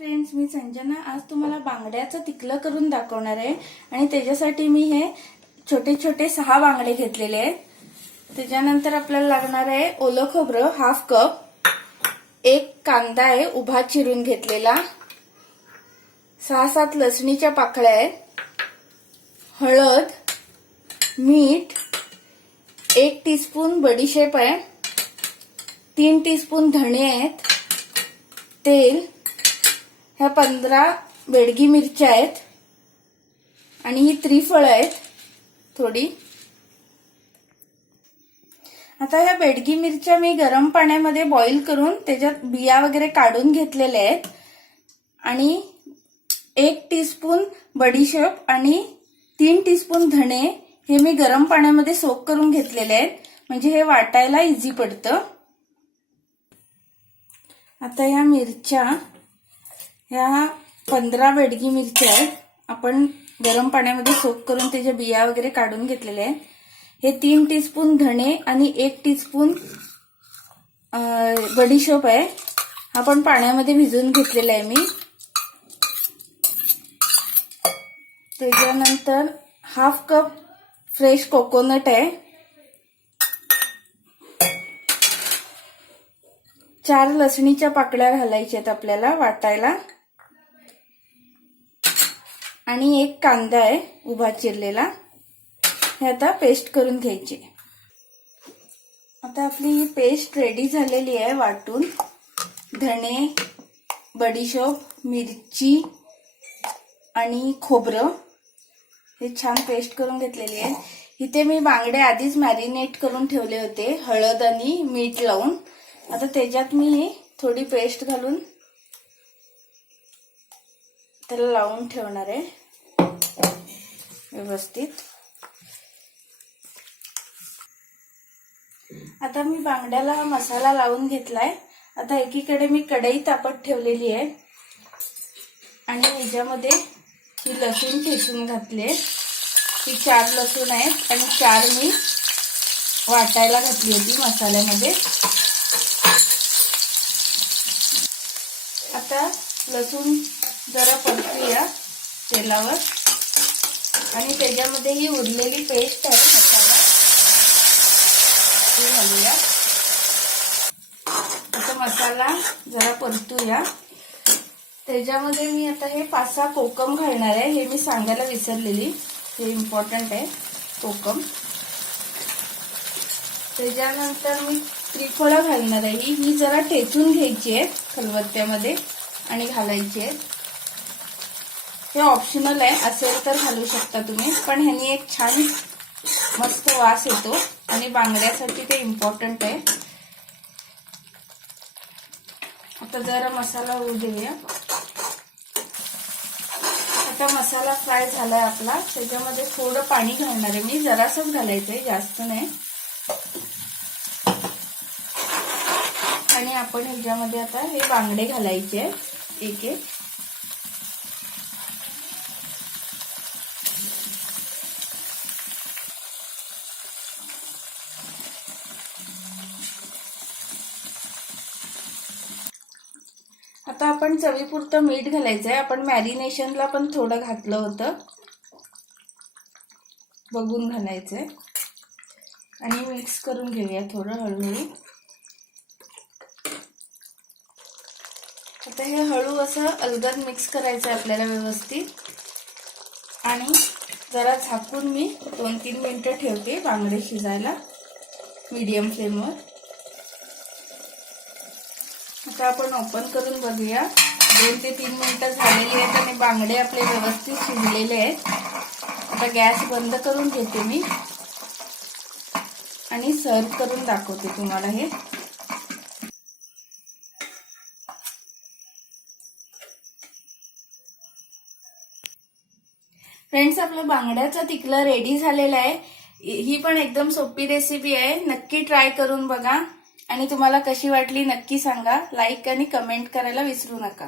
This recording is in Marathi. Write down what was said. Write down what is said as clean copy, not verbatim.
फ्रेंड्स, मी संजना आज तुम्हाला बांगड्याचं तिकलं करून दाखवणार आहे आणि त्याच्यासाठी मी हे छोटे छोटे 6 बांगडे घेतलेले आहेत। त्याच्यानंतर आपल्याला लागणार आहे ओलं खोबरं हाफ कप, एक कांदा आहे उभा चिरून घेतलेला, 6-7 लसणीच्या पाकळ्या आहेत, हळद, मीठ, 1 टीस्पून बडीशेप आहे, 3 टीस्पून धणे आहेत, तेल, ह्या 15 बेडगी मिरच्या आहेत आणि ही त्रिफळ आहेत थोडी। आता ह्या बेडगी मिरच्या मी गरम पाण्यामध्ये बॉईल करून त्याच्यात बिया वगैरे काढून घेतलेल्या आहेत आणि 1 टीस्पून बडीशेप आणि 3 टीस्पून धणे हे मी गरम पाण्यामध्ये सोक करून घेतलेले आहेत, म्हणजे हे वाटायला इझी पडतं। आता या मिरच्या, ह्या 15 बेडगी मिरच्या आहेत, आपण गरम पाण्यामध्ये सोक करून त्याच्या बिया वगैरे काढून घेतलेले आहेत। हे 3 टीस्पून धणे आणि 1 टीस्पून बडीशेप आहे, आपण पाण्यामध्ये भिजवून घेतलेला आहे मी। त्याच्यानंतर हाफ कप फ्रेश कोकोनट आहे, 4 लसणीच्या पाकळ्या घालायच्या आहेत आपल्याला वाटायला आणि 1 कांदा आहे उभा चिरलेला, हे आता पेस्ट करून घ्यायची। आता आपली ही पेस्ट रेडी झालेली आहे वाटून। धणे, बडीशेप, मिरची आणि खोबरं हे छान पेस्ट करून घेतलेली आहे। इथे मी बांगडे आधीच मॅरिनेट करून ठेवले होते हळद आणि मीठ लावून। आता त्याच्यात मी थोडी पेस्ट घालून त्याला लावून ठेवणार आहे व्यवस्थित। आता मी बांगड्याला मसाला लावून घेतलाय। आता एकीकडे मी कढई तापत ठेवलेली आहे आणि ह्याच्यामध्ये ही लसूण ठेचून घातले, ही 4 लसूण आहेत आणि 4 मी वाटायला घातली होती मसाल्यामध्ये। आता लसूण जरा परतूया तेलावर आणि त्याच्यामध्ये ही उरलेली पेस्ट आहे मसाला ती घालूया। आता मसाला जरा परतूया, त्याच्यामध्ये मी आता हे 5-6 कोकम घालणार आहे, हे मी सांगायला विसरलेली, हे इम्पॉर्टंट आहे कोकम। त्याच्यानंतर मी त्रिफळं घालणार आहे, ही जरा ठेचून घ्यायची आहे खलबत्त्यामध्ये आणि घालायची आहे। हे ऑप्शनल आहे, असेल तर घालू शकता तुम्ही, पण ह्यानी एक छान मस्त वास येतो आणि बांगड्यासाठी ते इम्पॉर्टंट आहे। आता जरा मसाला होऊ देऊया। आता मसाला फ्राय झालाय आपला, त्याच्यामध्ये थोडं पाणी घालणार आहे मी, जरासच घालायचंय, जास्त नाही। आणि आपण ह्याच्यामध्ये आता हे बांगडे घालायचे एक एक। आता आपण चवीपुरतं मीठ घालायचंय, आपण मॅरिनेशनला पण थोडं घातलं होतं, बघून घालायचंय आणि मिक्स करून घेऊया थोडं हळूहळू। आता हे हळू असं अलगद मिक्स करायचं आपल्याला व्यवस्थित आणि जरा झाकून मी 2-3 मिनिटं ठेवते बांगडे शिजायला मीडियम फ्लेमवर। आता आपण ओपन करून बघूया, 2 ते 3 मिनिटं झालेली आहेत आणि बांगडे आपले व्यवस्थित शिजलेले आहेत। आता गॅस बंद करून घेते मी आणि सर्व करून दाखवते तुम्हाला हे। फ्रेंड्स, आपलं बांगड्याचं तिकलं रेडी झालेलं आहे। ही पण एकदम सोपी रेसिपी आहे, नक्की ट्राय करून बघा आणि तुम्हाला कशी वाटली नक्की सांगा। लाईक आणि कमेंट करायला विसरू नका।